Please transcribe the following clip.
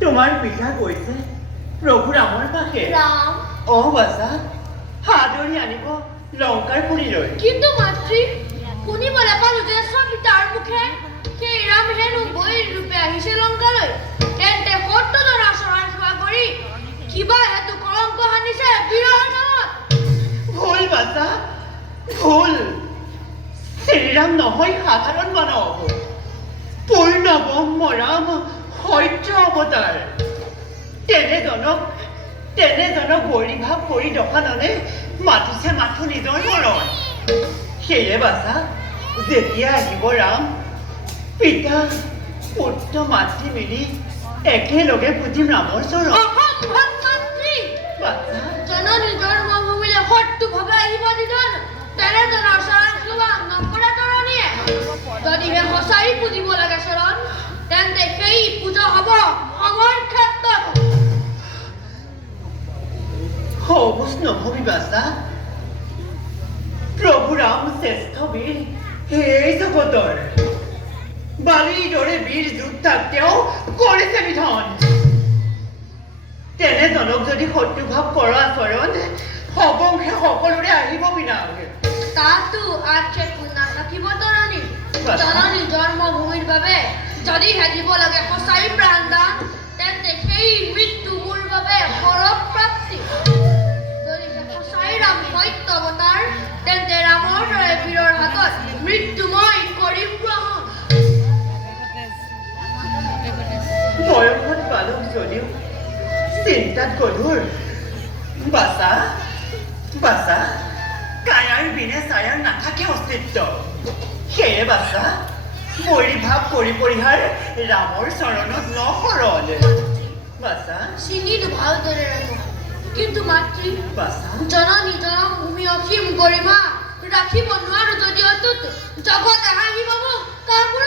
তোমাৰ পিঠা গৈছে ৰঘুৰামৰ পাশে বাছা হাতৰি আনিব লংকাৰ পুৰীলৈ কিন্তু মাতৃ শুনিবলৈ পালো যে সবিতাৰ মুখে সেই ৰাম হেনো বৈৰ ৰূপে আহিছে লংকালৈ তেন্তে সত্যজনৰ চৰণ সেৱা কৰি কিবা হেতু কলংক সানিছে বীৰৰ নামত ভুল বাছা ভুল শ্ৰীৰাম নহয় সাধাৰণ মানৱ পূৰ্ণ ব্ৰহ্ম ৰাম সত্য অৱতাৰ তেনেজনক বৈৰীভাৱ কৰি দোকানলে মাতিছে মাথো নিজৰ মৰণ সেয়ে বাছা যেতিয়া আহিব ৰাম পিতা পুত্ৰ মাতৃ মিলি একেলগে পুজিম ৰামৰ চৰণ জননী জন্মভূমিলৈ সত্যভাৱে আহিব নিজন তেনেজনৰ চৰণ সেৱা নকৰা তৰণীয়ে যদিহে সঁচাই পুজিব লাগে চৰণ তেন্তে সেই পূজা হ'ব আমাৰ ক্ষেত্ৰত অবুজ নহবি বাছা প্ৰভু ৰাম শ্ৰেষ্ঠ বীৰ এই জগতৰ বালিৰ দৰে বীৰ যোদ্ধাক তেওঁ কৰিছে নিধন তেনেজনক যদি শত্ৰুভাৱ কৰা চৰণ সবংশে সকলোৰে আহিব বিনা তাতো আক্ষেপ নাথাকিব তৰণী জননী জন্মভূমিৰ বাবে যদি হেদিব লাগে সঁচাই প্ৰাণদান তেন্তে সেই মৃত্যু মোৰ বাবে সৰব প্ৰাপ্তি যদি সঁচাই ৰাম সত্য অৱতাৰ তেন্তে ৰামৰ দৰে বীৰৰ হাতত মৃত্যু মই কৰিম গ্ৰহণ বয়সত বালক যদিও চিন্তাত গধুৰ বাছা বাছা কায়াৰ বিনে ছায়াৰ নাথাকে অস্তিত্ব সেয়ে বাছা বৈৰীভাৱ কৰি পৰিহাৰ ৰামৰ চৰণত নহৰণ বাছা চিনিলো ভালদৰে ৰাম কিন্তু মাতৃ বাছা জননী জনমভূমি অসীম গৰিমা ৰাখিব নোৱাৰো যদি অতুত জগতে হাঁহিব মোক কাপোৰ